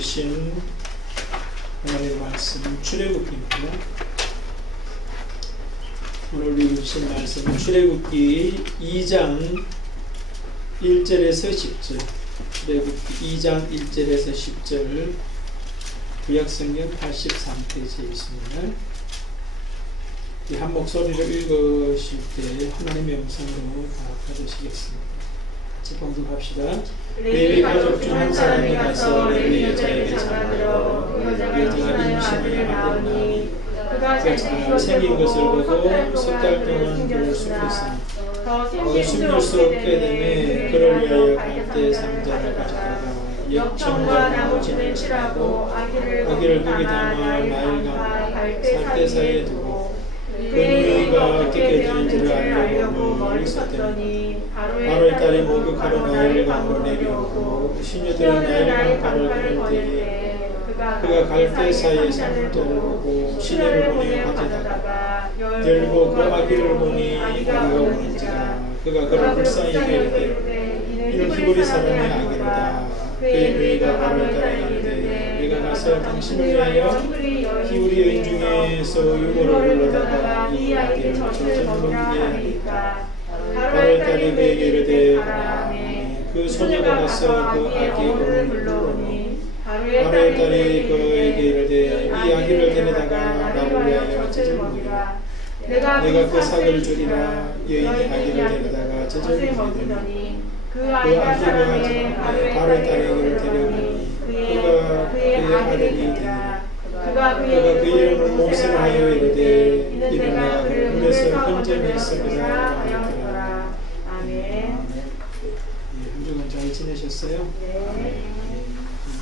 주신 하나님의 말씀 출애굽기입니다. 오늘 우리 주신 말씀은 출애굽기 2장 1절에서 10절, 출애굽기 2장 1절에서 10절, 구약성경 83페이지에 있습니다. 이 한 목소리로 읽으실 때 하나님의 음성으로 다 받으시겠습니다. 같이 봉독합시다. 레위 가족 중 한 사람이 가서 레위 여자에게 잡아들어 그 여자가 임신을 하더니 그가 생긴 것을 보고 석 달 동안 그를 숙였으니 그 숨길 수 없게 되매 그를 위하여 갈대 상자를 가져다가 역청과 나무집을 칠하고 아기를 거기 담아 나일강 살대 사이에 두고 그 누이가 어떻게 되는지를 알려고 머리를 썼더니 바로의 딸이 목욕하러 나일강으로 내려오고 시녀들은 나일강 가를 그럴 때에 그가 갈대 사이에 상자를 보고 시녀를 보니 가져다가 열고 그 아기를 보니 아기가 우는지라 그가 그를 불쌍히 여기되 이는 히브리 사람의 아기로다. 그의 누이가 바로의 딸에게 이르되 내가 가서 당신을 위하여 히브리 여인 중에서 유모를 불러다가 이 아기를 젖을 먹게 하리까. 바로의 딸이 그에게 이르되 그 소녀가 가서 그 아기의 몸을 불러오니 바로의 딸이 그에게 이르되 이 아기를 데려다가 나를 위하여 젖을 먹이라. 내가 그 삭을 주리라. 여인이 아기를 데려다가 젖을 먹이더니 그 아기가 사람의 바로의 딸에게를 데려오니 그가 그의 아들이 되니라. 그가 그 이름을 모세라 하여 이르되 이는 내가 그를 물에서 건져낼 것이라 하였더라. 아멘. 한 주간 잘 지내셨어요? 네.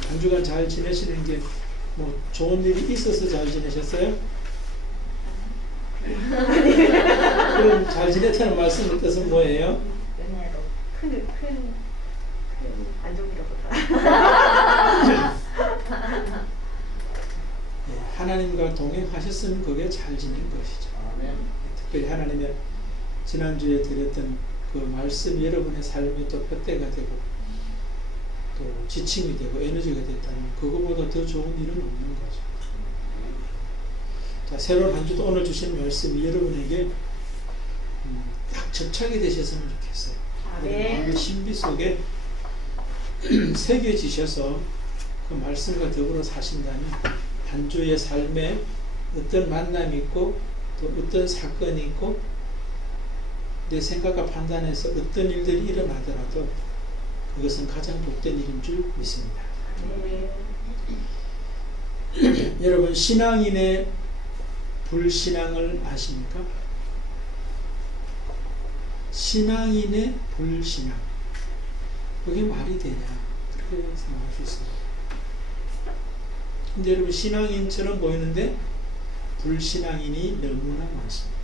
한 주간 잘 지내시는 게 뭐 좋은 일이 있어서 잘 지내셨어요? 그럼 잘 지냈다는 말씀의 뜻은 뭐예요? 큰 안정이라보다. 하나님과 동행하셨으면 그게 잘 지낸 것이죠. 특별히 하나님의 지난주에 드렸던 그 말씀이 여러분의 삶에 또 푯대가 되고 또 지침이 되고 에너지가 됐다면 그거보다 더 좋은 일은 없는 거죠. 자, 새로운 한 주도 오늘 주신 말씀이 여러분에게 딱 접착이 되셨으면 좋겠어요. 그 신비 속에 새겨지셔서 그 말씀과 더불어 사신다면 한 주의 삶에 어떤 만남이 있고 또 어떤 사건이 있고 내 생각과 판단에서 어떤 일들이 일어나더라도 그것은 가장 복된 일인 줄 믿습니다. 여러분, 신앙인의 불신앙을 아십니까? 신앙인의 불신앙, 그게 말이 되냐, 그렇게 생각할 수 있습니다. 근데 여러분, 신앙인처럼 보이는데 불신앙인이 너무나 많습니다.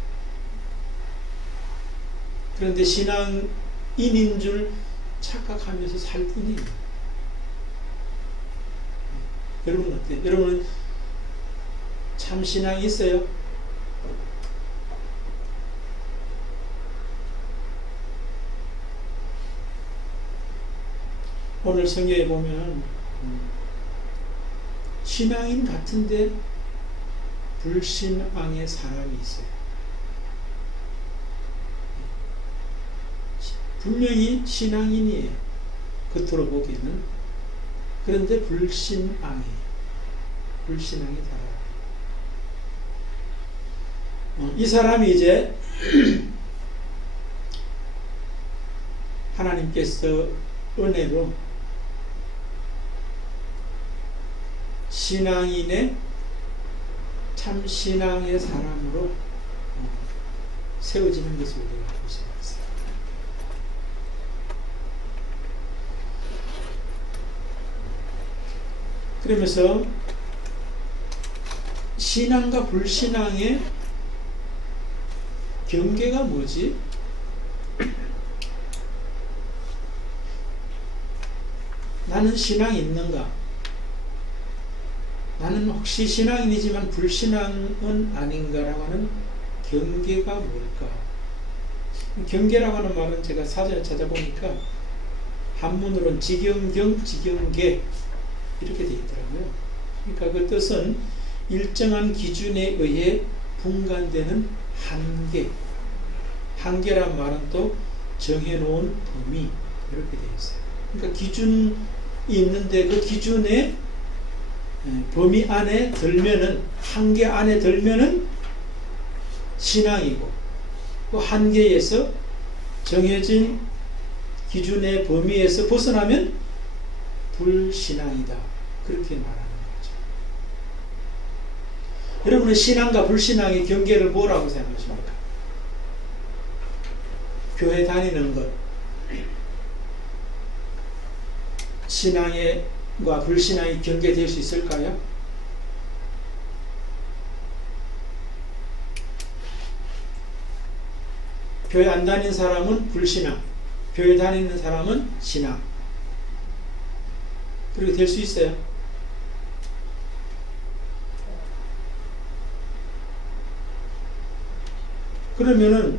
그런데 신앙인인 줄 착각하면서 살 뿐이에요. 여러분은 어때요? 여러분은 참 신앙이 있어요? 오늘 성경에 보면 신앙인 같은데 불신앙의 사람이 있어요. 분명히 신앙인이에요. 겉으로 보기에는. 그런데 불신앙이 달아요. 이 사람이 이제 하나님께서 은혜로 신앙인의 참 신앙의 사람으로 세워지는 것을 우리가 볼 수 있어요. 그러면서 신앙과 불신앙의 경계가 뭐지? 나는 신앙이 있는가? 나는 혹시 신앙인이지만 불신앙은 아닌가라고 하는 경계가 뭘까? 경계라고 하는 말은 제가 사전에 찾아보니까 한문으로는 지경경, 지경계 이렇게 되어 있더라고요. 그러니까 그 뜻은 일정한 기준에 의해 분간되는 한계. 한계란 말은 또 정해놓은 범위 이렇게 되어 있어요. 그러니까 기준이 있는데 그 기준의 범위 안에 들면은 한계 안에 들면은 신앙이고 그 한계에서 정해진 기준의 범위에서 벗어나면 불신앙이다. 그렇게 말하는 거죠. 여러분은 신앙과 불신앙의 경계를 뭐라고 생각하십니까? 교회 다니는 것, 신앙과 불신앙이 경계될 수 있을까요? 교회 안 다니는 사람은 불신앙, 교회 다니는 사람은 신앙. 그렇게 될 수 있어요? 그러면은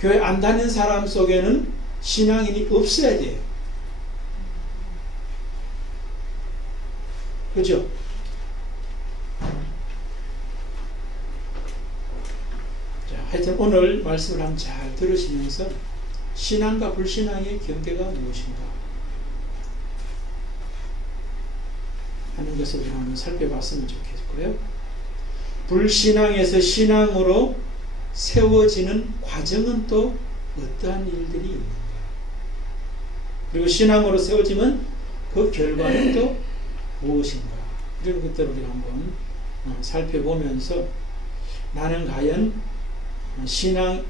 교회 안 다니는 사람 속에는 신앙인이 없어야 돼요. 그죠? 자, 하여튼 오늘 말씀을 한번 잘 들으시면서 신앙과 불신앙의 경계가 무엇인가 하는 것을 한번 살펴봤으면 좋겠고요. 불신앙에서 신앙으로 세워지는 과정은 또 어떠한 일들이 있는가? 그리고 신앙으로 세워지면 그 결과는 또 무엇인가? 이런 것들을 우리가 한번 살펴보면서 나는 과연 신앙이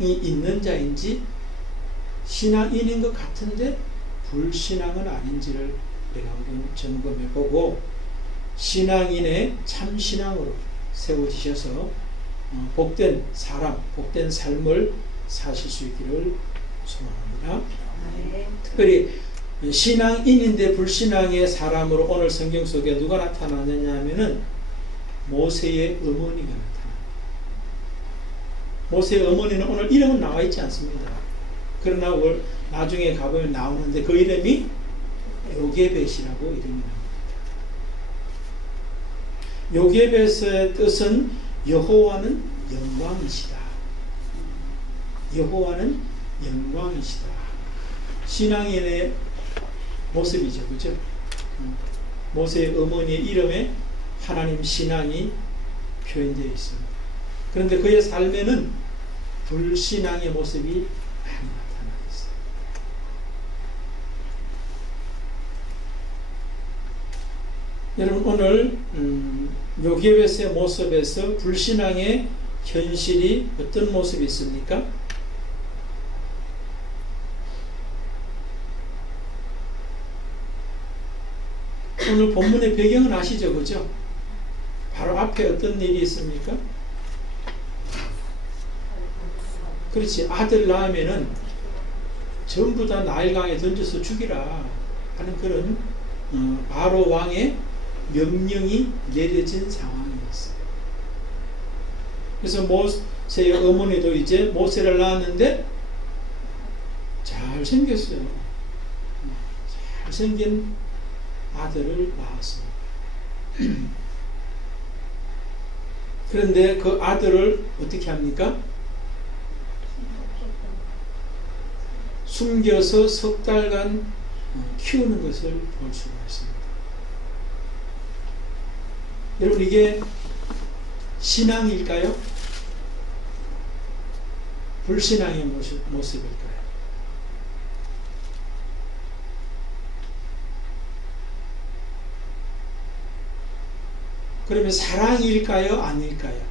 있는 자인지 신앙인인 것 같은데 불신앙은 아닌지를 우리가 한번 점검해보고 신앙인의 참신앙으로 세워지셔서 복된 사람, 복된 삶을 사실 수 있기를 소망합니다. 특별히 신앙인인데 불신앙의 사람으로 오늘 성경 속에 누가 나타나느냐 하면은 모세의 어머니가 나타납니다. 모세의 어머니는 오늘 이름은 나와 있지 않습니다. 그러나 나중에 가보면 나오는데 그 이름이 요게벳이라고 이름이 나옵니다. 요게벳의 뜻은 여호와는 영광이시다. 여호와는 영광이시다. 신앙인의 모습이죠. 그죠? 모세의 어머니의 이름에 하나님 신앙이 표현되어 있습니다. 그런데 그의 삶에는 불신앙의 모습이 많이 나타나 있어요. 여러분 오늘 요게벳의 모습에서 불신앙의 현실이 어떤 모습이 있습니까? 오늘 본문의 배경은 아시죠? 그죠? 바로 앞에 어떤 일이 있습니까? 그렇지. 아들 낳으면은 전부 다 나일강에 던져서 죽이라 하는 그런 바로 왕의 명령이 내려진 상황이었어요. 그래서 모세의 어머니도 이제 모세를 낳았는데 잘생겼어요. 잘생긴 아들을 낳았습니다. 그런데 그 아들을 어떻게 합니까? 숨겨서 석 달간 키우는 것을 볼 수가 있습니다. 여러분 이게 신앙일까요? 불신앙의 모습일까요? 그러면 사랑일까요? 아닐까요?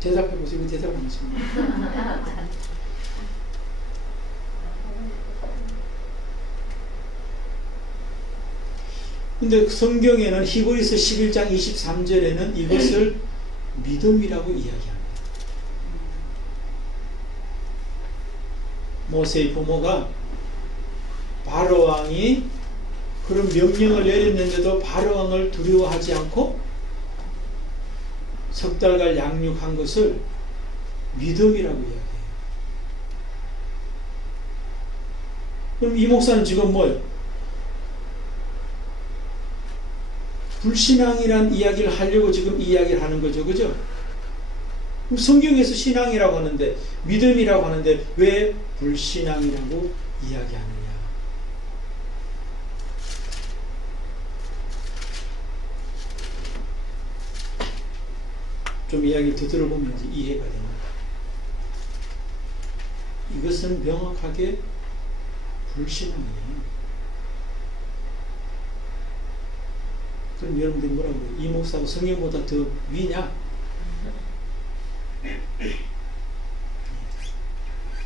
대답해보세요. 대답 안 하십니까? 근데 성경에는 히브리서 11장 23절에는 이것을 믿음이라고 이야기합니다. 모세의 부모가 바로 왕이 그런 명령을 내렸는데도 바로 왕을 두려워하지 않고 석 달간 양육한 것을 믿음이라고 이야기해요. 그럼 이 목사는 지금 뭐예요? 불신앙이란 이야기를 하려고 지금 이야기를 하는 거죠. 그죠? 그럼 성경에서 신앙이라고 하는데, 믿음이라고 하는데 왜 불신앙이라고 이야기하느냐? 좀 이야기를 더 들어보면 이제 이해가 됩니다. 이것은 명확하게 불신앙이에요. 그럼 여러분들이 뭐라고 해요? 이 목사가 성경보다 더 위냐?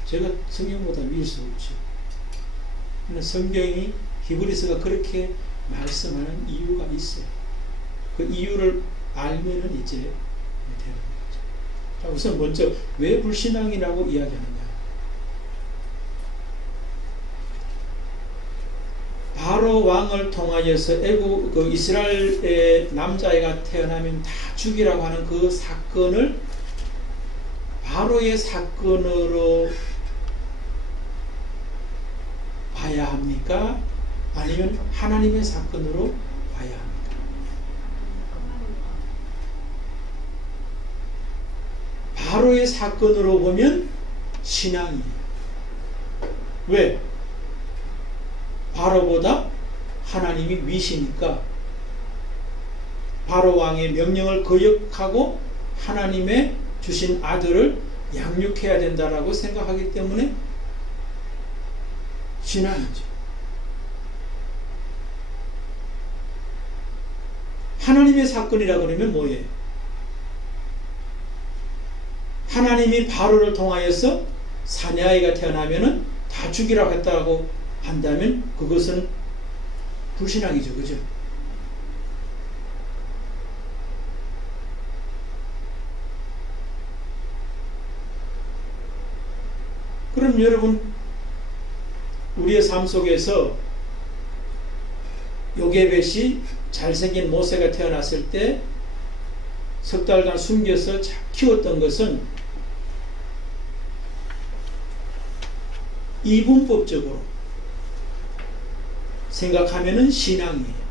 제가 성경보다 위일 수 없죠. 그러나 성경이 히브리서가 그렇게 말씀하는 이유가 있어요. 그 이유를 알면은 이제 되는 거죠. 자, 우선 먼저 왜 불신앙이라고 이야기하느냐? 바로 왕을 통하여서 그 이스라엘의 남자애가 태어나면 다 죽이라고 하는 그 사건을 바로의 사건으로 봐야 합니까? 아니면 하나님의 사건으로 봐야 합니까? 바로의 사건으로 보면 신앙이에요. 왜? 바로보다 하나님이 위시니까 바로 왕의 명령을 거역하고 하나님의 주신 아들을 양육해야 된다라고 생각하기 때문에 신앙이죠. 하나님의 사건이라 그러면 뭐예요? 하나님이 바로를 통하여서 사내아이가 태어나면은 다 죽이라고 했다고 한다면 그것은 불신앙이죠. 그죠? 그럼 여러분, 우리의 삶 속에서 요게벳이 잘생긴 모세가 태어났을 때 석 달간 숨겨서 키웠던 것은 이분법적으로 생각하면은 신앙이에요.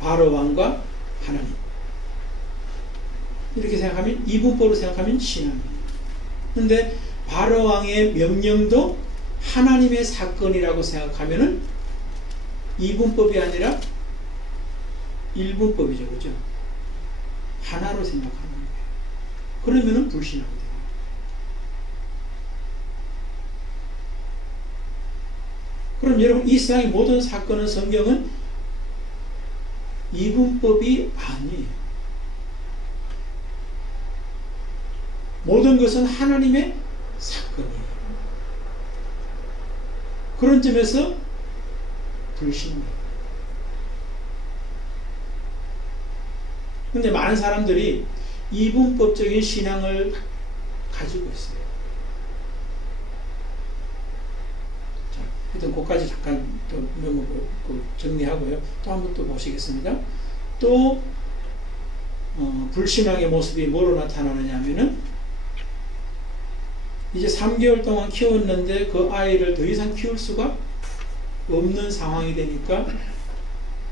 바로 왕과 하나님. 이렇게 생각하면, 이분법으로 생각하면 신앙이에요. 그런데 바로 왕의 명령도 하나님의 사건이라고 생각하면은 이분법이 아니라 일분법이죠. 그죠? 하나로 생각하는 거예요. 그러면은 불신앙이 돼요. 그럼 여러분, 이 세상의 모든 사건은 성경은 이분법이 아니에요. 모든 것은 하나님의 사건이에요. 그런 점에서 불신이에요. 그런데 많은 사람들이 이분법적인 신앙을 가지고 있어요. 자, 하여튼 그까지 잠깐 또 정리하고요. 또 한 번 또 보시겠습니다. 또 불신앙의 모습이 뭐로 나타나느냐 하면은 이제 3개월 동안 키웠는데 그 아이를 더 이상 키울 수가 없는 상황이 되니까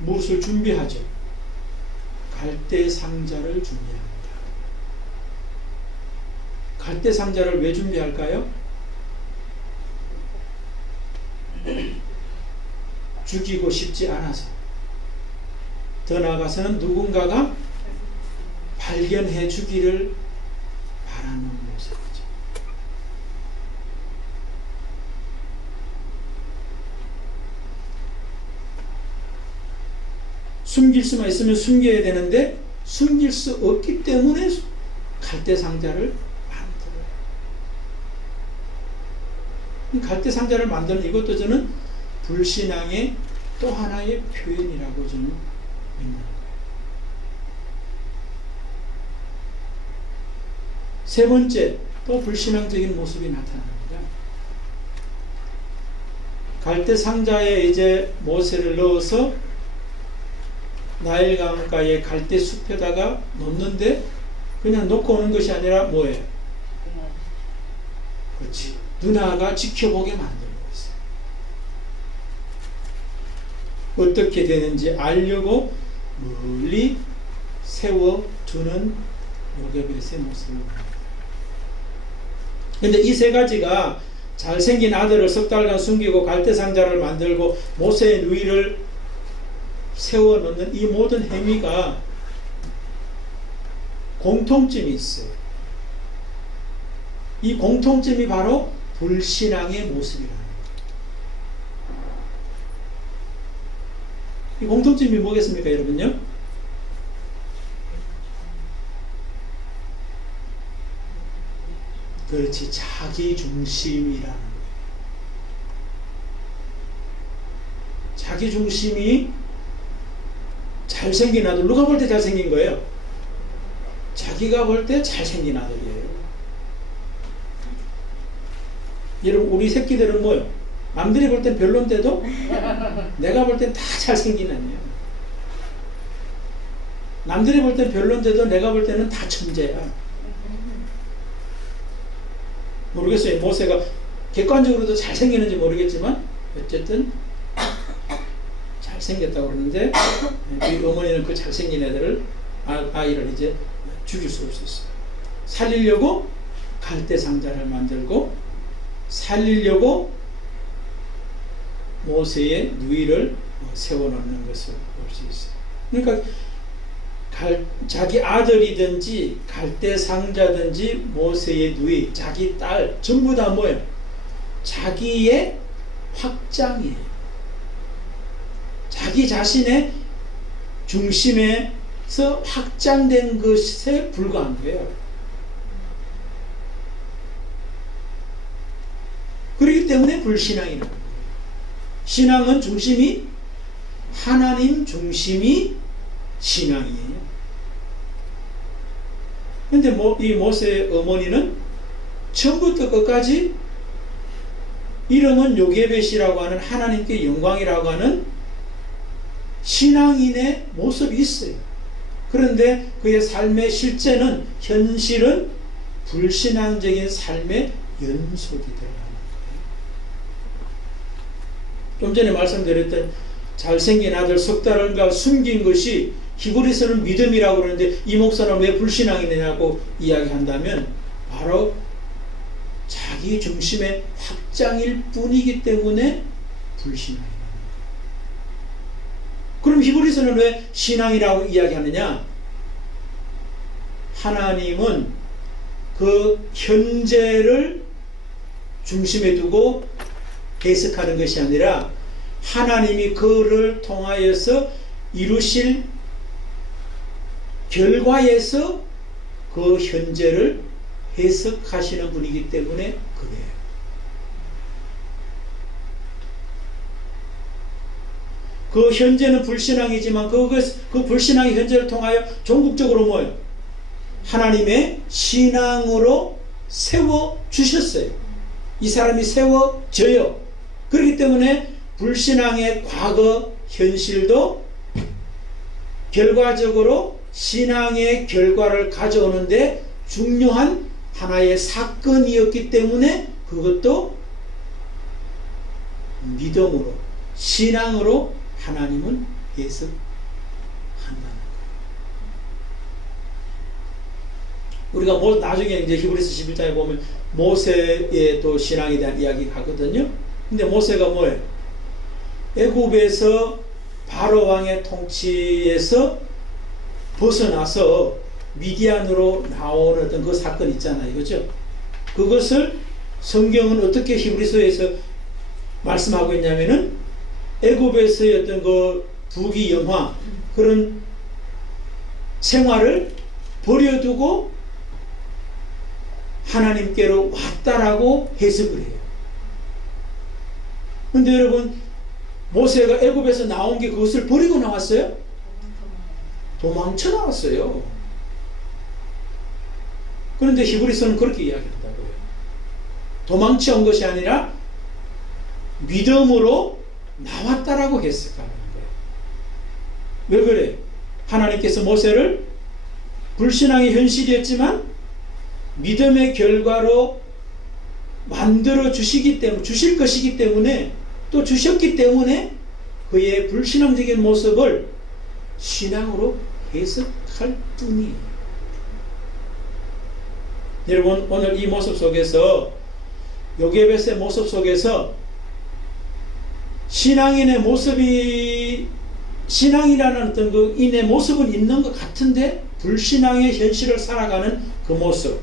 무엇을 준비하죠? 갈대 상자를 준비합니다. 갈대 상자를 왜 준비할까요? 죽이고 싶지 않아서. 더 나아가서는 누군가가 발견해 주기를 바라는 모습이죠. 숨길 수만 있으면 숨겨야 되는데 숨길 수 없기 때문에 갈대 상자를 만들어요. 갈대 상자를 만드는 이것도 저는 불신앙의 또 하나의 표현이라고 저는 믿는 거예요. 세 번째, 또 불신앙적인 모습이 나타납니다. 갈대 상자에 이제 모세를 넣어서 나일 강가의 갈대 숲에다가 놓는데 그냥 놓고 오는 것이 아니라 뭐예요? 그렇지. 누나가 지켜보게 만들고 있어요. 어떻게 되는지 알려고 멀리 세워두는 요게벳의 모습을 보입니다. 근데 이 세 가지가 잘생긴 아들을 석 달간 숨기고 갈대상자를 만들고 모세의 누이를 세워놓는 이 모든 행위가 공통점이 있어요. 이 공통점이 바로 불신앙의 모습이라는 거예요. 이 공통점이 뭐겠습니까, 여러분요? 그렇지, 자기 중심이라는 거예요. 자기 중심이 잘생긴 아들, 누가 볼 때 잘생긴 거예요? 자기가 볼 때 잘생긴 아들이에요. 여러분, 우리 새끼들은 뭐요? 남들이 볼 땐 별론데도 내가 볼 땐 다 잘생긴 아니에요. 남들이 볼 땐 별론데도 내가 볼 때는 다 천재야. 모르겠어요. 모세가 객관적으로도 잘생기는지 모르겠지만 어쨌든 잘생겼다고 그러는데 이 어머니는 그 잘생긴 애들을 아이를 이제 죽일 수 없었어요. 살리려고 갈대상자를 만들고 살리려고 모세의 누이를 세워놓는 것을 볼 수 있어요. 그러니까 자기 아들이든지 갈대상자든지 모세의 누이, 자기 딸 전부 다 뭐예요? 자기의 확장이에요. 자기 자신의 중심에서 확장된 것에 불과한 거예요. 그렇기 때문에 불신앙이라는 거예요. 신앙은 중심이 하나님 중심이 신앙이에요. 근데 이 모세의 어머니는 처음부터 끝까지 이름은 요게벳이라고 하는 하나님께 영광이라고 하는 신앙인의 모습이 있어요. 그런데 그의 삶의 실제는 현실은 불신앙적인 삶의 연속이 들어가는 거예요. 좀 전에 말씀드렸던 잘생긴 아들 석 달인가 숨긴 것이 히브리서는 믿음이라고 그러는데 이 목사는 왜 불신앙이냐고 이야기한다면 바로 자기 중심의 확장일 뿐이기 때문에 불신앙이라는 거예요. 그럼 히브리서는 왜 신앙이라고 이야기하느냐? 하나님은 그 현재를 중심에 두고 해석하는 것이 아니라 하나님이 그를 통하여서 이루실 결과에서 그 현재를 해석하시는 분이기 때문에 그래요. 그 현재는 불신앙이지만 그 불신앙의 현재를 통하여 종국적으로 뭐예요? 하나님의 신앙으로 세워주셨어요. 이 사람이 세워져요. 그렇기 때문에 불신앙의 과거, 현실도 결과적으로 신앙의 결과를 가져오는데 중요한 하나의 사건이었기 때문에 그것도 믿음으로, 신앙으로 하나님은 해석한다는 거예요. 우리가 나중에 이제 히브리서 11장에 보면 모세의 또 신앙에 대한 이야기가 하거든요. 근데 모세가 뭐예요? 애굽에서 바로 왕의 통치에서 벗어나서 미디안으로 나오는 어떤 그 사건 있잖아요. 그죠? 그것을 성경은 어떻게 히브리서에서 말씀하고 있냐면은 애굽에서의 어떤 그 부귀영화 그런 생활을 버려두고 하나님께로 왔다라고 해석을 해요. 근데 여러분, 모세가 애굽에서 나온 게 그것을 버리고 나왔어요? 도망쳐 나왔어요. 그런데 히브리서는 그렇게 이야기한다고요. 도망쳐 온 것이 아니라 믿음으로 나왔다라고 해석하는 거예요. 왜 그래? 하나님께서 모세를 불신앙의 현실이었지만 믿음의 결과로 만들어 주시기 때문에, 주실 것이기 때문에, 또 주셨기 때문에 그의 불신앙적인 모습을 신앙으로 해석할 뿐이에요. 여러분, 오늘 이 모습 속에서, 요게벳의 모습 속에서 신앙인의 모습이, 신앙이라는 어떤 그 인의 모습은 있는 것 같은데 불신앙의 현실을 살아가는 그 모습,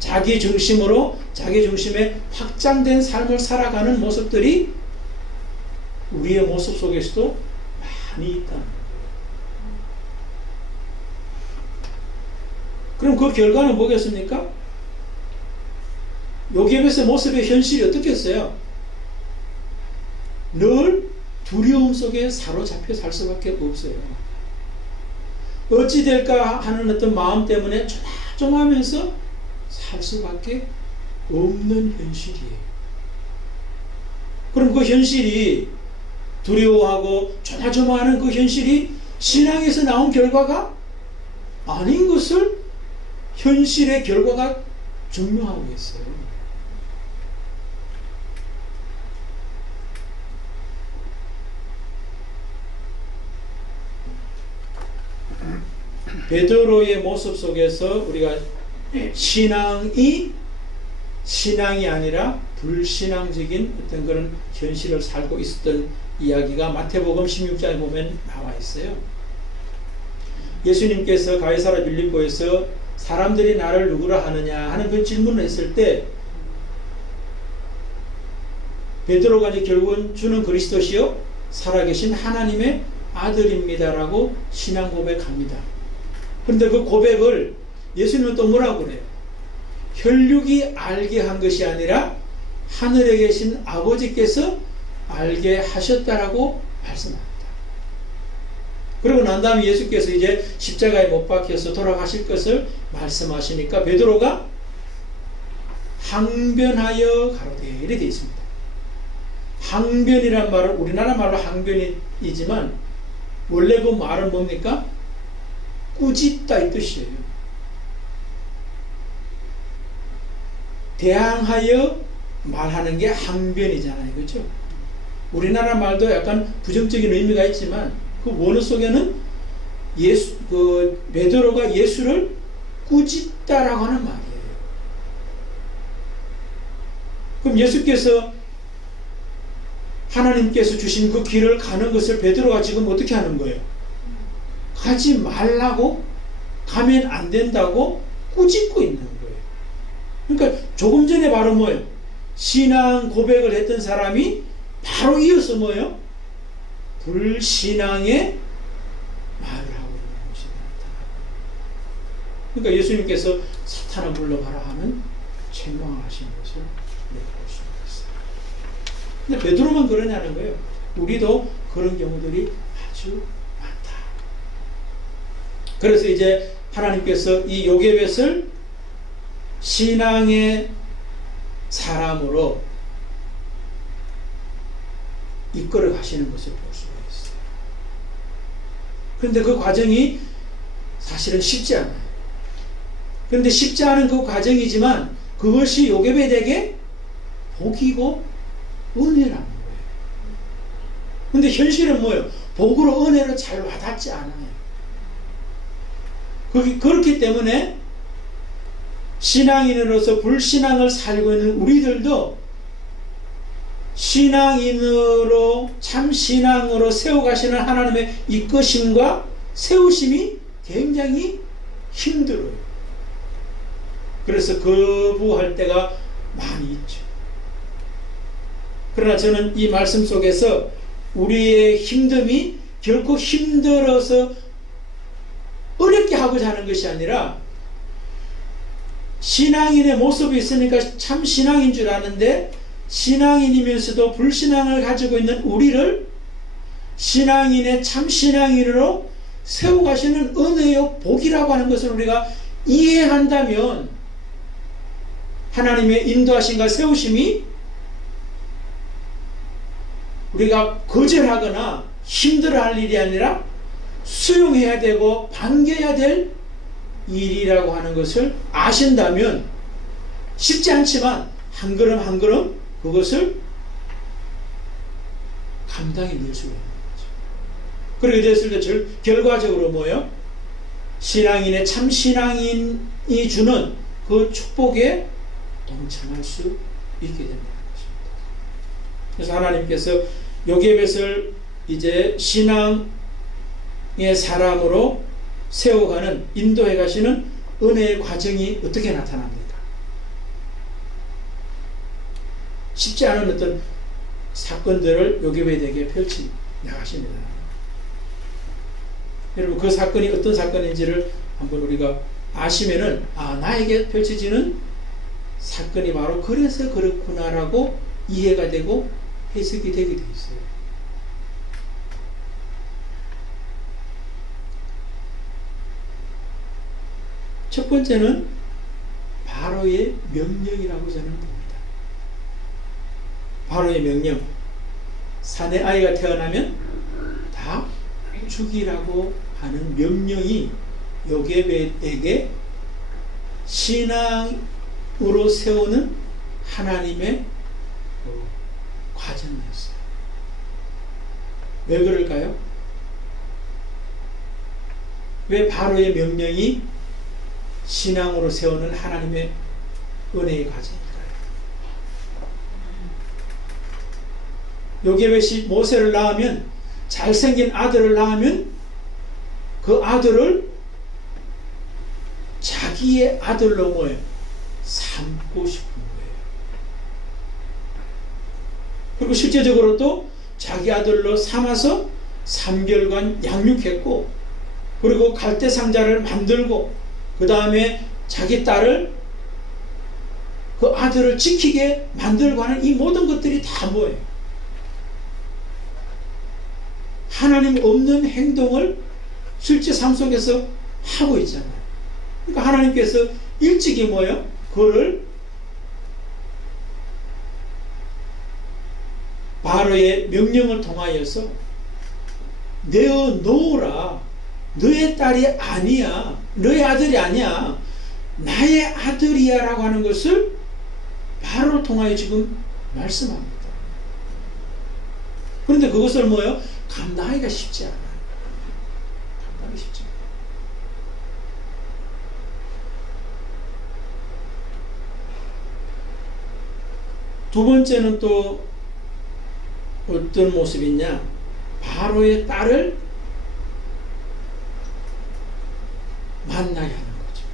자기 중심으로, 자기 중심에 확장된 삶을 살아가는 모습들이 우리의 모습 속에서도 많이 있다. 그럼 그 결과는 뭐겠습니까? 요게벳의 모습의 현실이 어떻겠어요? 늘 두려움 속에 사로잡혀 살 수밖에 없어요. 어찌 될까 하는 어떤 마음 때문에 조마조마하면서 살 수밖에 없는 현실이에요. 그럼 그 현실이, 두려워하고 조마조마하는 그 현실이 신앙에서 나온 결과가 아닌 것을 현실의 결과가 증명하고 있어요. 베드로의 모습 속에서 우리가 신앙이 아니라 불신앙적인 어떤 그런 현실을 살고 있었던 이야기가 마태복음 16장에 보면 나와 있어요. 예수님께서 가이사라 빌립보에서 사람들이 나를 누구라 하느냐 하는 그 질문을 했을 때 베드로가 이제 결국은 주는 그리스도시요 살아계신 하나님의 아들입니다라고 신앙 고백합니다. 그런데 그 고백을 예수님은 또 뭐라고 그래요? 혈육이 알게 한 것이 아니라 하늘에 계신 아버지께서 알게 하셨다라고 말씀합니다. 그러고 난 다음에 예수께서 이제 십자가에 못 박혀서 돌아가실 것을 말씀하시니까 베드로가 항변하여 가로되 이렇게 되어 있습니다. 항변이란 말은 우리나라 말로 항변이지만 원래 그 말은 뭡니까? 꾸짖다 이 뜻이에요. 대항하여 말하는 게 항변이잖아요. 그렇죠? 우리나라 말도 약간 부정적인 의미가 있지만 그 원어 속에는 베드로가 예수를 꾸짖다라고 하는 말이에요. 그럼 예수께서 하나님께서 주신 그 길을 가는 것을 베드로가 지금 어떻게 하는 거예요? 가지 말라고, 가면 안 된다고 꾸짖고 있는 거예요. 그러니까 조금 전에 바로 뭐예요? 신앙 고백을 했던 사람이 바로 이어서 뭐예요? 불신앙의 말을 하고 있는 것이 나타나요. 그러니까 예수님께서 사탄아 물러가라 하는 책망을 하신 것을 볼 수가 있어요. 근데 베드로만 그러냐는 거예요. 우리도 그런 경우들이 아주 많다. 그래서 이제 하나님께서 이 요게벳을 신앙의 사람으로 이끌어 가시는 것을 볼 수가 있어요. 그런데 그 과정이 사실은 쉽지 않아요. 그런데 쉽지 않은 그 과정이지만 그것이 요게벳에게 복이고 은혜라는 거예요. 그런데 현실은 뭐예요? 복으로 은혜로 잘 와닿지 않아요. 그렇기 때문에 신앙인으로서 불신앙을 살고 있는 우리들도 신앙인으로 참 신앙으로 세워가시는 하나님의 이끄심과 세우심이 굉장히 힘들어요. 그래서 거부할 때가 많이 있죠. 그러나 저는 이 말씀 속에서 우리의 힘듦이 결코 힘들어서 어렵게 하고자 하는 것이 아니라 신앙인의 모습이 있으니까 참 신앙인 줄 아는데 신앙인이면서도 불신앙을 가지고 있는 우리를 신앙인의 참 신앙인으로 세워가시는 은혜요 복이라고 하는 것을 우리가 이해한다면 하나님의 인도하심과 세우심이 우리가 거절하거나 힘들어할 일이 아니라 수용해야 되고 반겨야 될 일이라고 하는 것을 아신다면 쉽지 않지만 한 걸음 한 걸음 그것을 감당해 낼 수가 있는 거죠. 그렇게 됐을 때 결과적으로 뭐예요? 신앙인의 참 신앙인이 주는 그 축복에 동참할 수 있게 된다는 것입니다. 그래서 하나님께서 요게벳을 이제 신앙의 사람으로 세워가는, 인도해 가시는 은혜의 과정이 어떻게 나타납니까? 쉽지 않은 어떤 사건들을 요게벳에게 펼치 나가십니다. 여러분, 그 사건이 어떤 사건인지를 한번 우리가 아시면은, 나에게 펼쳐지는 사건이 바로 그래서 그렇구나라고 이해가 되고 해석이 되게 돼 있어요. 첫 번째는 바로의 명령이라고 저는 봅니다. 바로의 명령. 사내 아이가 태어나면 다 죽이라고 하는 명령이 요게벳에게 신앙으로 세우는 하나님의 과정이었어요. 왜 그럴까요? 왜 바로의 명령이 신앙으로 세우는 하나님의 은혜의 과정일까요? 요게벳이 모세를 낳으면, 잘생긴 아들을 낳으면 그 아들을 자기의 아들로 뭐예요? 삼고 싶은 거예요. 그리고 실제적으로 또 자기 아들로 삼아서 3개월간 양육했고, 그리고 갈대 상자를 만들고, 그 다음에 자기 딸을, 그 아들을 지키게 만들고 하는 이 모든 것들이 다 뭐예요? 하나님 없는 행동을 실제 삶 속에서 하고 있잖아요. 그러니까 하나님께서 일찍이 뭐예요? 그를 바로의 명령을 통하여서 내어놓으라. 너의 딸이 아니야. 너의 아들이 아니야. 나의 아들이야 라고 하는 것을 바로를 통하여 지금 말씀합니다. 그런데 그것을 뭐예요? 감당하기가 쉽지 않아요. 감당하기 쉽지 않아요. 두 번째는 또 어떤 모습이냐? 바로의 딸을 만나게 하는 거죠.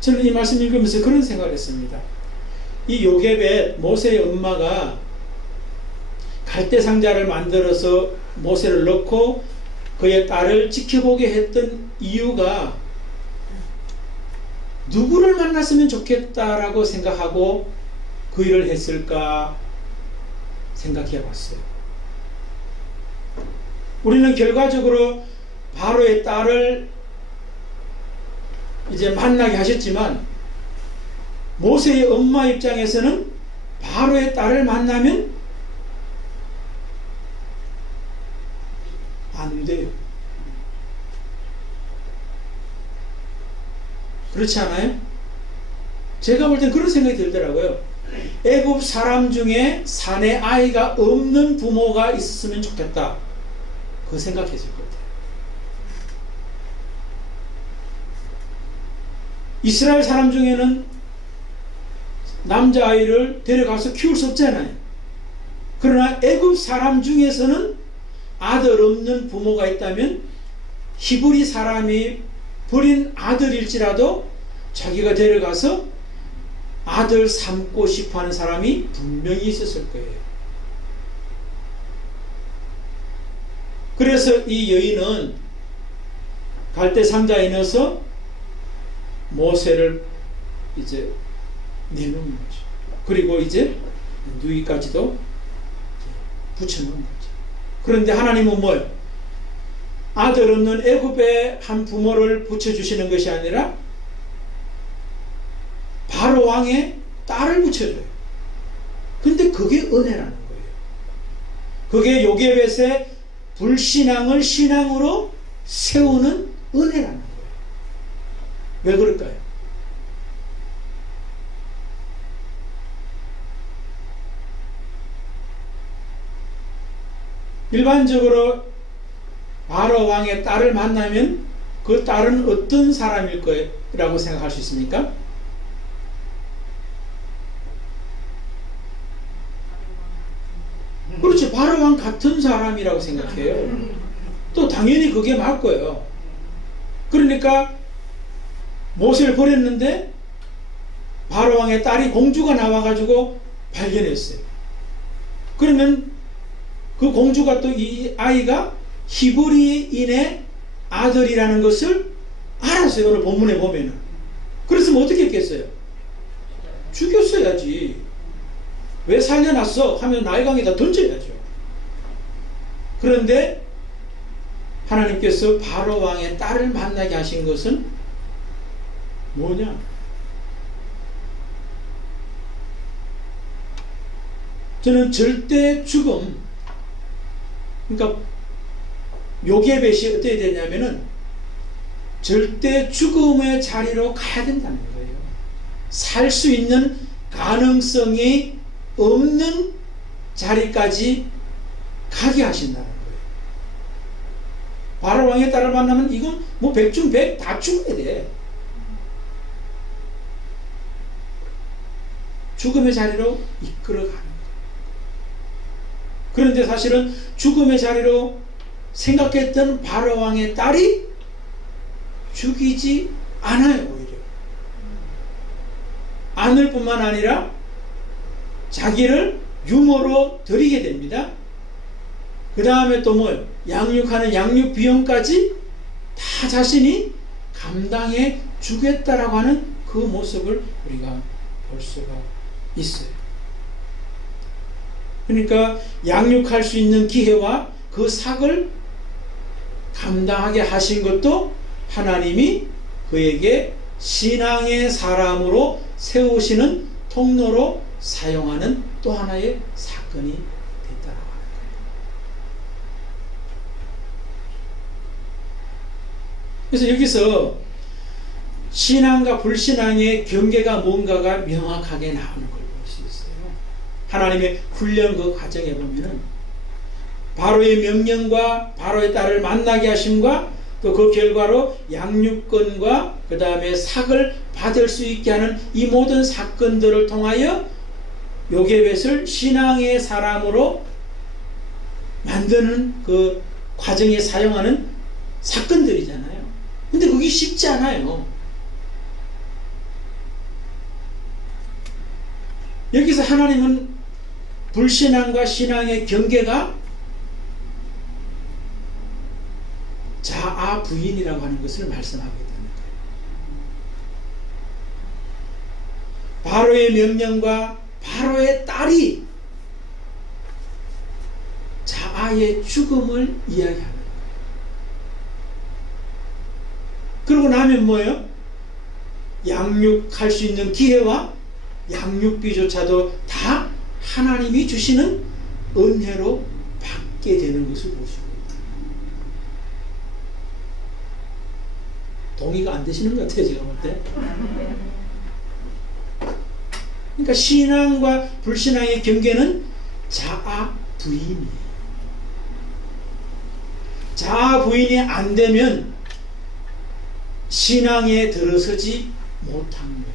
저는 이 말씀 읽으면서 그런 생각을 했습니다. 이 요게벳, 모세의 엄마가 갈대 상자를 만들어서 모세를 넣고 그의 딸을 지켜보게 했던 이유가 누구를 만났으면 좋겠다라고 생각하고 그 일을 했을까 생각해 봤어요. 우리는 결과적으로 바로의 딸을 이제 만나게 하셨지만, 모세의 엄마 입장에서는 바로의 딸을 만나면 안 돼요. 그렇지 않아요? 제가 볼 땐 그런 생각이 들더라고요. 애굽 사람 중에 사내 아이가 없는 부모가 있었으면 좋겠다. 그 생각했을 것 같아요. 이스라엘 사람 중에는 남자아이를 데려가서 키울 수 없잖아요. 그러나 애굽 사람 중에서는 아들 없는 부모가 있다면 히브리 사람이 버린 아들일지라도 자기가 데려가서 아들 삼고 싶어하는 사람이 분명히 있었을 거예요. 그래서 이 여인은 갈대 상자에 넣어서 모세를 이제 내놓은 거죠. 그리고 이제 누이까지도 붙여놓은 거죠. 그런데 하나님은 뭐예요? 아들 없는 애굽의 한 부모를 붙여주시는 것이 아니라 바로 왕의 딸을 붙여줘요. 근데 그게 은혜라는 거예요. 그게 요게벳의 불신앙을 신앙으로 세우는 은혜라는 거예요. 왜 그럴까요? 일반적으로 바로 왕의 딸을 만나면 그 딸은 어떤 사람일 거라고 생각할 수 있습니까? 그렇지, 바로 왕 같은 사람이라고 생각해요. 또 당연히 그게 맞고요. 그러니까 모세를 버렸는데 바로 왕의 딸이 공주가 나와가지고 발견했어요. 그러면 그 공주가 또 이 아이가 히브리인의 아들이라는 것을 알았어요. 오늘 본문에 보면은. 그랬으면 어떻게 했겠어요? 죽였어야지. 왜 살려놨어? 하면 나일강에다 던져야죠. 그런데 하나님께서 바로 왕의 딸을 만나게 하신 것은 뭐냐? 저는 절대 죽음, 그러니까 요게벳이 어떻게 되냐면은 절대 죽음의 자리로 가야 된다는 거예요. 살 수 있는 가능성이 없는 자리까지 가게 하신다는 거예요. 바로 왕의 딸을 만나면 이건 뭐 백중백 다 죽어야 돼. 죽음의 자리로 이끌어가는 거예요. 그런데 사실은 죽음의 자리로 생각했던 바로 왕의 딸이 죽이지 않아요. 오히려 않을 뿐만 아니라 자기를 유모로 드리게 됩니다. 그 다음에 또 뭐예요? 양육하는 양육 비용까지 다 자신이 감당해 주겠다라고 하는 그 모습을 우리가 볼 수가 있어요. 그러니까 양육할 수 있는 기회와 그 삭을 감당하게 하신 것도 하나님이 그에게 신앙의 사람으로 세우시는 통로로 사용하는 또 하나의 사건이 됐다라고 하는 거예요. 그래서 여기서 신앙과 불신앙의 경계가 뭔가가 명확하게 나오는 걸 볼 수 있어요. 하나님의 훈련 그 과정에 보면은 바로의 명령과 바로의 딸을 만나게 하심과 또 그 결과로 양육권과 그 다음에 삭을 받을 수 있게 하는 이 모든 사건들을 통하여 요게벳을 신앙의 사람으로 만드는 그 과정에 사용하는 사건들이잖아요. 근데 그게 쉽지 않아요. 여기서 하나님은 불신앙과 신앙의 경계가 자아 부인이라고 하는 것을 말씀하게 됩니다. 바로의 명령과 바로의 딸이 자아의 죽음을 이야기하는 거예요. 그러고 나면 뭐예요? 양육할 수 있는 기회와 양육비조차도 다 하나님이 주시는 은혜로 받게 되는 것을 보시고 동의가 안 되시는 것 같아요, 제가 볼 때. 그러니까 신앙과 불신앙의 경계는 자아 부인이에요. 자아 부인이 안 되면 신앙에 들어서지 못한 거예요.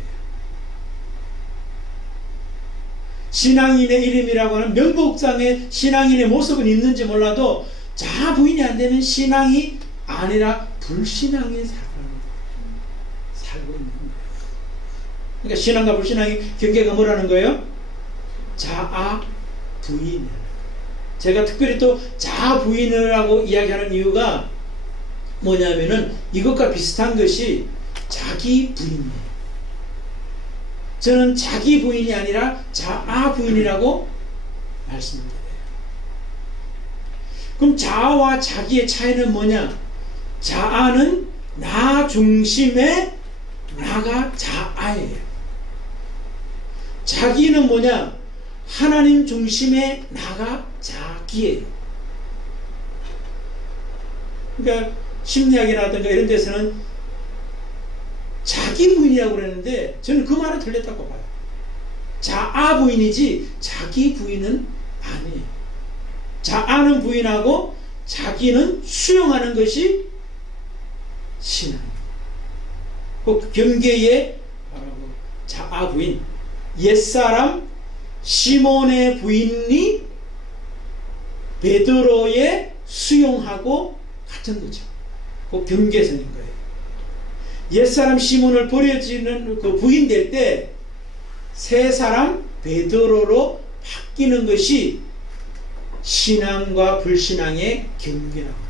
신앙인의 이름이라고 하는 명복상에 신앙인의 모습은 있는지 몰라도 자아 부인이 안 되면 신앙이 아니라 불신앙의 삶을 살고 있는 거예요. 그러니까 신앙과 불신앙의 경계가 뭐라는 거예요? 자아 부인. 제가 특별히 또 자아 부인이라고 이야기하는 이유가 뭐냐면은 이것과 비슷한 것이 자기 부인이에요. 저는 자기 부인이 아니라 자아 부인이라고 말씀드려요. 그럼 자아와 자기의 차이는 뭐냐? 자아는 나 중심의 나가 자아예요. 자기는 뭐냐? 하나님 중심의 나가 자기예요. 그러니까 심리학이라든가 이런 데서는 자기 부인이라고 그러는데 저는 그 말은 틀렸다고 봐요. 자아 부인이지 자기 부인은 아니에요. 자아는 부인하고 자기는 수용하는 것이 신앙. 그 경계의 자아 부인, 옛사람 시몬의 부인이 베드로의 수용하고 같은 거죠. 그 경계선인 거예요. 옛사람 시몬을 버려지는 그 부인될 때 새 사람 베드로로 바뀌는 것이 신앙과 불신앙의 경계라고 합니다.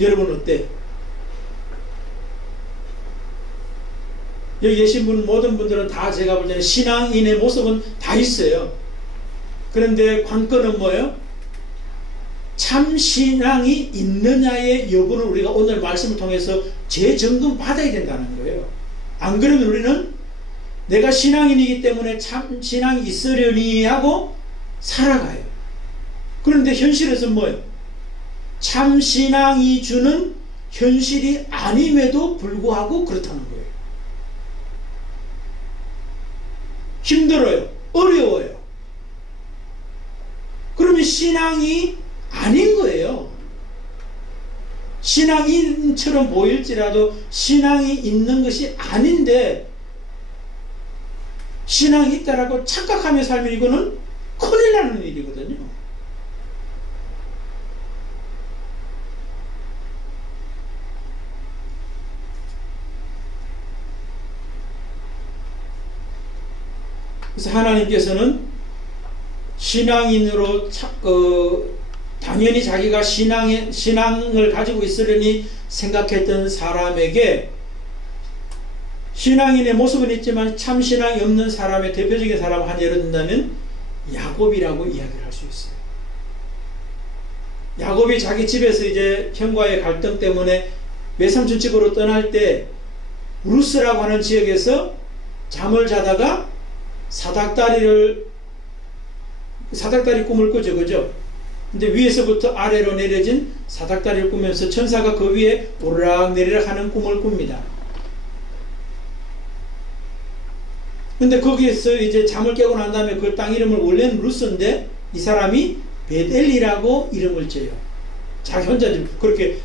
여러분 어때? 여기 계신 분 모든 분들은 다 제가 볼 때는 신앙인의 모습은 다 있어요. 그런데 관건은 뭐예요? 참 신앙이 있느냐의 여부를 우리가 오늘 말씀을 통해서 재점검 받아야 된다는 거예요. 안 그러면 우리는 내가 신앙인이기 때문에 참 신앙이 있으려니 하고 살아가요. 그런데 현실에서는 뭐예요? 참 신앙이 주는 현실이 아님에도 불구하고 그렇다는 거예요. 힘들어요. 어려워요. 그러면 신앙이 아닌 거예요. 신앙인처럼 보일지라도 신앙이 있는 것이 아닌데 신앙이 있다라고 착각하며 살면 이거는 큰일 나는 일이거든요. 그래서 하나님께서는 신앙인으로 당연히 자기가 신앙을 가지고 있으려니 생각했던 사람에게 신앙인의 모습은 있지만 참 신앙이 없는 사람의 대표적인 사람을 한 예를 든다면 야곱이라고 이야기를 할 수 있어요. 야곱이 자기 집에서 이제 형과의 갈등 때문에 외삼촌 집으로 떠날 때 루스라고 하는 지역에서 잠을 자다가 사닥다리 꿈을 꾸죠, 그죠? 근데 위에서부터 아래로 내려진 사닥다리를 꾸면서 천사가 그 위에 오르락내리락 하는 꿈을 꿉니다. 근데 거기에서 이제 잠을 깨고 난 다음에 그 땅 이름을 원래는 루스인데 이 사람이 베델이라고 이름을 지어요. 자기 혼자 그렇게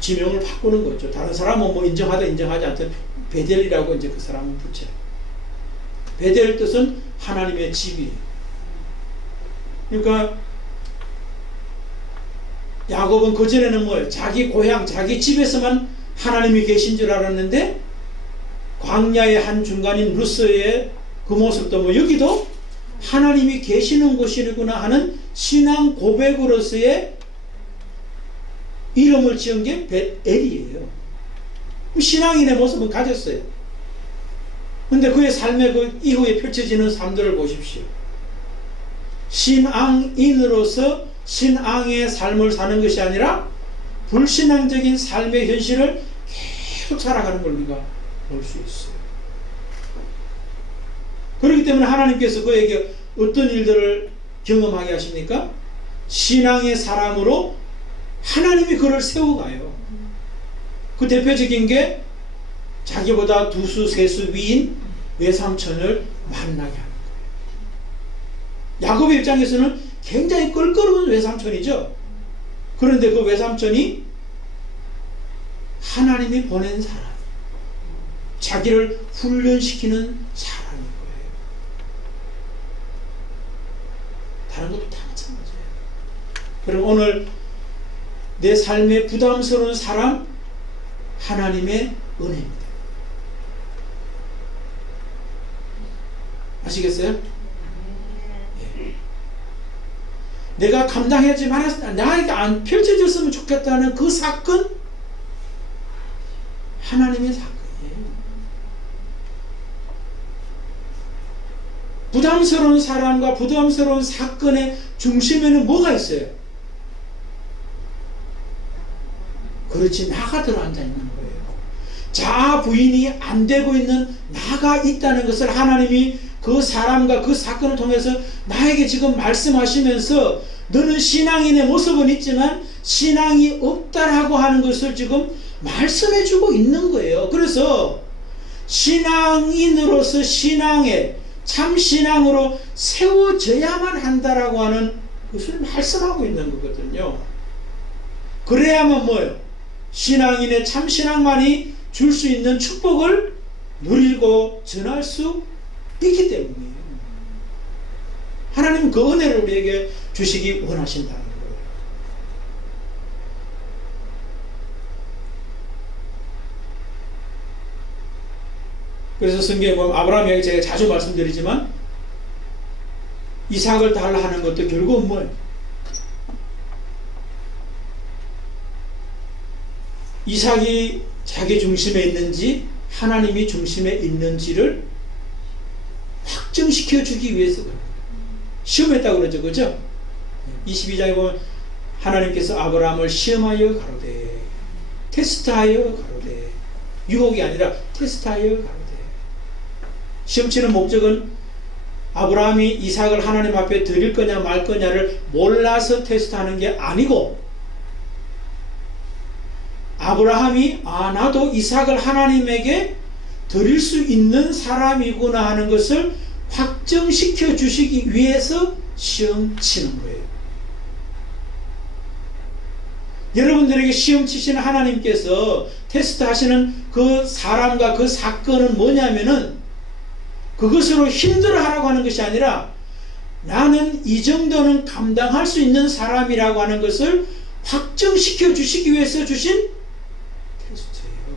지명을 바꾸는 거죠. 다른 사람은 뭐 인정하든 인정하지 않든 베델이라고 이제 그 사람은 붙여요. 베델 뜻은 하나님의 집이에요. 그러니까 야곱은 그전에는 뭐예요? 자기 고향, 자기 집에서만 하나님이 계신 줄 알았는데 광야의 한 중간인 루스의 그 모습도 뭐 여기도 하나님이 계시는 곳이구나 하는 신앙 고백으로서의 이름을 지은 게 벳엘이에요. 신앙인의 모습은 가졌어요. 근데 그의 삶의 그 이후에 펼쳐지는 삶들을 보십시오. 신앙인으로서 신앙의 삶을 사는 것이 아니라 불신앙적인 삶의 현실을 계속 살아가는 걸 우리가 볼 수 있어요. 그렇기 때문에 하나님께서 그에게 어떤 일들을 경험하게 하십니까? 신앙의 사람으로 하나님이 그를 세워가요. 그 대표적인 게 자기보다 두수 세수 위인 외삼촌을 만나게 하는 거예요. 야곱의 입장에서는 굉장히 껄끄러운 외삼촌이죠. 그런데 그 외삼촌이 하나님이 보낸 사람, 자기를 훈련시키는 사람인 거예요. 다른 것도 다 마찬가지예요. 그럼 오늘 내 삶에 부담스러운 사람, 하나님의 은혜입니다. 아시겠어요? 예. 내가 감당하지 말았다, 나에게 안 펼쳐졌으면 좋겠다는 그 사건, 하나님의 사건이에요. 부담스러운 사람과 부담스러운 사건의 중심에는 뭐가 있어요? 그렇지, 나가 들어앉아 있는 거예요. 자아 부인이 안 되고 있는 나가 있다는 것을 하나님이 그 사람과 그 사건을 통해서 나에게 지금 말씀하시면서 너는 신앙인의 모습은 있지만 신앙이 없다라고 하는 것을 지금 말씀해 주고 있는 거예요. 그래서 신앙인으로서 신앙에 참 신앙으로 세워져야만 한다라고 하는 것을 말씀하고 있는 거거든요. 그래야만 뭐예요? 신앙인의 참 신앙만이 줄 수 있는 축복을 누리고 전할 수 있기 때문이에요. 하나님 그 은혜를 우리에게 주시기 원하신다는 거예요. 그래서 성경에 보면 아브라함에게 제가 자주 말씀드리지만 이삭을 달라 하는 것도 결국은 뭐예요? 이삭이 자기 중심에 있는지 하나님이 중심에 있는지를 확정시켜 주기 위해서 시험했다고 그러죠. 그죠? 22장에 보면 하나님께서 아브라함을 시험하여 가로되 테스트하여 가로되 유혹이 아니라 테스트하여 가로되 시험치는 목적은 아브라함이 이삭을 하나님 앞에 드릴 거냐 말 거냐를 몰라서 테스트하는 게 아니고 아브라함이 나도 이삭을 하나님에게 드릴 수 있는 사람이구나 하는 것을 확정시켜 주시기 위해서 시험 치는 거예요. 여러분들에게 시험 치시는 하나님께서 테스트 하시는 그 사람과 그 사건은 뭐냐면은 그것으로 힘들어 하라고 하는 것이 아니라 나는 이 정도는 감당할 수 있는 사람이라고 하는 것을 확정시켜 주시기 위해서 주신 테스트예요.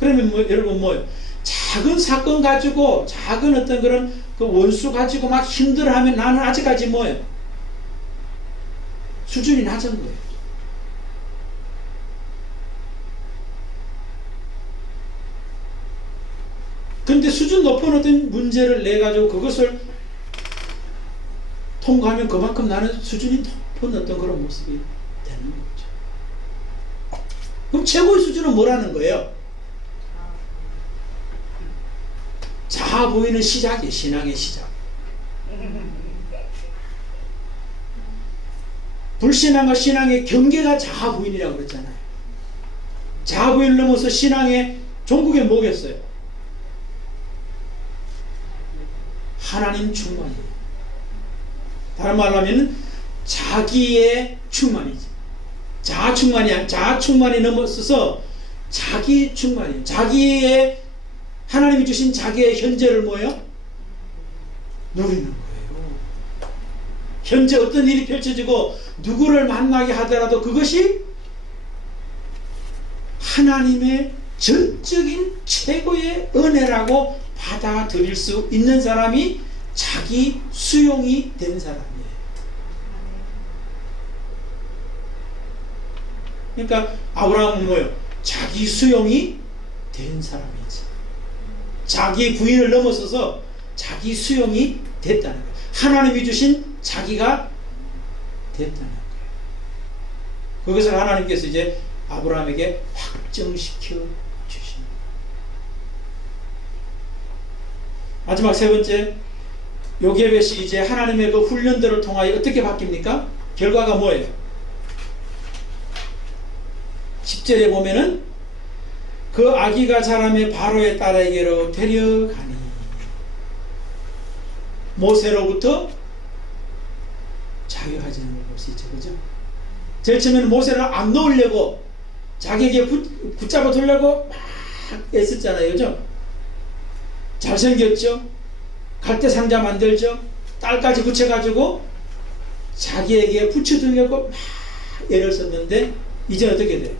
그러면 여러분 뭐예요? 작은 사건 가지고 작은 어떤 그런 그 원수 가지고 막 힘들어하면 나는 아직까지 뭐예요? 수준이 낮은 거예요. 근데 수준 높은 어떤 문제를 내 가지고 그것을 통과하면 그만큼 나는 수준이 높은 어떤 그런 모습이 되는 거죠. 그럼 최고의 수준은 뭐라는 거예요? 자아 보이는 시작이에요. 신앙의 시작. 불신앙과 신앙의 경계가 자아 부인이라고 그랬잖아요. 자아 부인을 넘어서 신앙의 종국에 뭐겠어요? 하나님 충만이에요. 다른 말로 하면 자기의 충만이지. 자아 충만이 아니야. 자아 충만이 넘어서서 자기 충만이에요. 자기의 하나님이 주신 자기의 현재를 뭐예요? 누리는 거예요. 현재 어떤 일이 펼쳐지고 누구를 만나게 하더라도 그것이 하나님의 전적인 최고의 은혜라고 받아들일 수 있는 사람이 자기 수용이 된 사람이에요. 그러니까 아브라함은 뭐예요? 자기 수용이 된 사람이지. 자기 부인을 넘어서서 자기 수용이 됐다는 거예요. 하나님이 주신 자기가 됐다는 거예요. 그것을 하나님께서 이제 아브라함에게 확정시켜 주십니다. 마지막 세 번째, 요게벳이 이제 하나님의 그 훈련들을 통하여 어떻게 바뀝니까? 결과가 뭐예요? 10절에 보면은 그 아기가 자라매 바로의 딸에게로 데려가니 모세로부터 자유하지는 걸 볼 수 있죠. 그죠? 제일 처음에는 모세를 안 놓으려고 자기에게 붙잡아 두려고 막 애썼잖아요. 그죠? 잘생겼죠? 갈대 상자 만들죠? 딸까지 붙여가지고 자기에게 붙여두려고 막 애를 썼는데 이제 어떻게 돼요?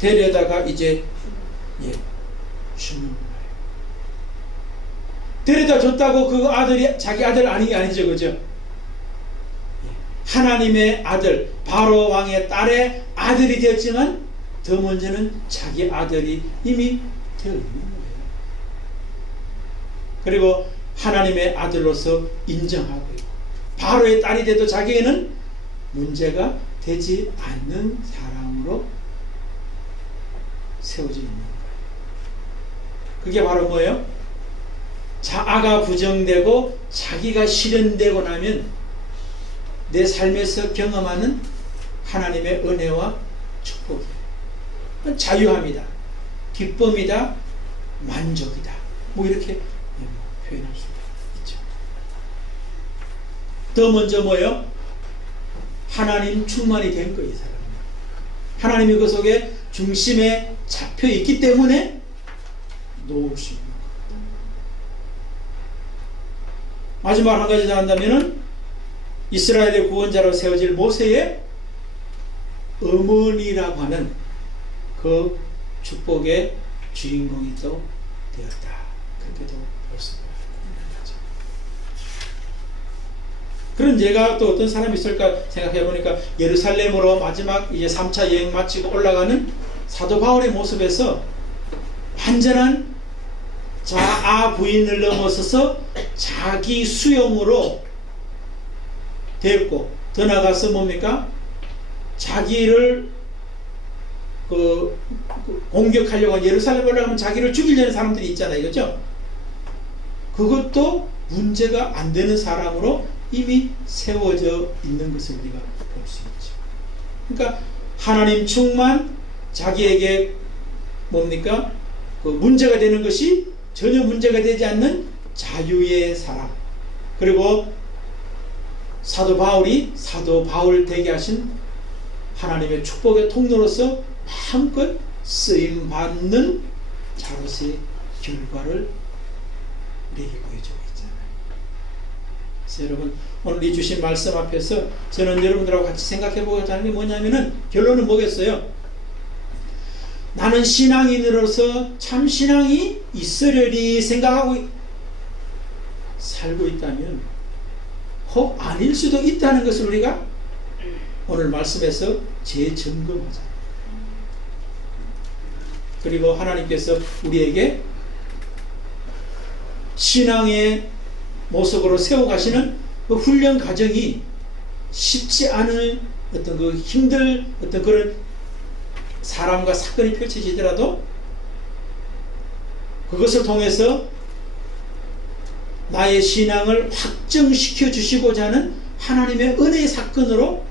데려다가 이제 주는 거예요. 데려다 줬다고 그 아들이 자기 아들 아니죠. 그죠? 하나님의 아들 바로 왕의 딸의 아들이 되었지만 더 먼저는 자기 아들이 이미 되어 있는 거예요. 그리고 하나님의 아들로서 인정하고 있고 바로의 딸이 돼도 자기에는 문제가 되지 않는 사람으로 세워져 있는 거예요. 그게 바로 뭐예요? 자아가 부정되고 자기가 실현되고 나면 내 삶에서 경험하는 하나님의 은혜와 축복이에요. 자유함이다, 기쁨이다, 만족이다. 뭐 이렇게 표현할 수가 있죠. 더 먼저 뭐예요? 하나님 충만이 된 거예요. 이 사람은 하나님이 그 속에 중심에 잡혀 있기 때문에 놓을 수 있는 겁니다. 마지막 한 가지 더 한다면은 이스라엘의 구원자로 세워질 모세의 어머니라고 하는 그 축복의 주인공이 또 되었다. 그렇게도 볼 수가 있는 거죠. 그런 예가 또 어떤 사람이 있을까 생각해 보니까 예루살렘으로 마지막 이제 3차 여행 마치고 올라가는 사도 바울의 모습에서 완전한 자아 부인을 넘어서서 자기 수용으로 됐고, 더 나아가서 뭡니까? 자기를 공격하려고 하는, 예루살렘 올라가면 자기를 죽이려는 사람들이 있잖아요. 그렇죠? 그것도 문제가 안 되는 사람으로 이미 세워져 있는 것을 우리가 볼 수 있죠. 그러니까 하나님 충만, 자기에게 뭡니까? 그 문제가 되는 것이 전혀 문제가 되지 않는 자유의 사람. 그리고 사도 바울이 사도 바울 되게 하신 하나님의 축복의 통로로서 마음껏 쓰임받는 자로서의 결과를 우리에게 보여주고 있잖아요. 그래서 여러분, 오늘 이 주신 말씀 앞에서 저는 여러분들하고 같이 생각해 보고자 하는 게 뭐냐면은, 결론은 뭐겠어요? 나는 신앙인으로서 참 신앙이 있으려니 생각하고 살고 있다면 혹 아닐 수도 있다는 것을 우리가 오늘 말씀에서 재점검하자. 그리고 하나님께서 우리에게 신앙의 모습으로 세워가시는 그 훈련 과정이 쉽지 않은 어떤 그 힘들 어떤 그런 사람과 사건이 펼쳐지더라도 그것을 통해서 나의 신앙을 확정시켜 주시고자 하는 하나님의 은혜의 사건으로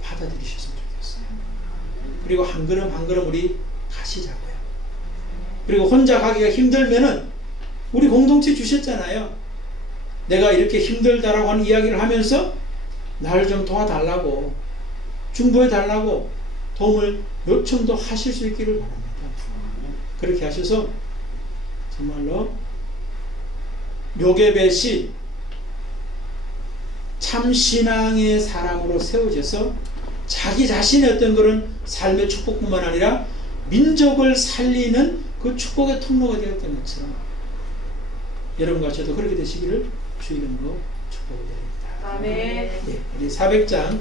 받아들이셨으면 좋겠어요. 그리고 한 걸음 한 걸음 우리 가시자고요. 그리고 혼자 가기가 힘들면은 우리 공동체 주셨잖아요. 내가 이렇게 힘들다라고 하는 이야기를 하면서 나를 좀 도와달라고, 중보해 달라고 도움을 요청도 하실 수 있기를 바랍니다. 그렇게 하셔서 정말로 요게벳이 참 신앙의 사람으로 세워져서 자기 자신의 어떤 그런 삶의 축복뿐만 아니라 민족을 살리는 그 축복의 통로가 되었던 것처럼 여러분과 저도 그렇게 되시기를 주의 이름으로 축복드립니다. 아멘. 예, 우리 400장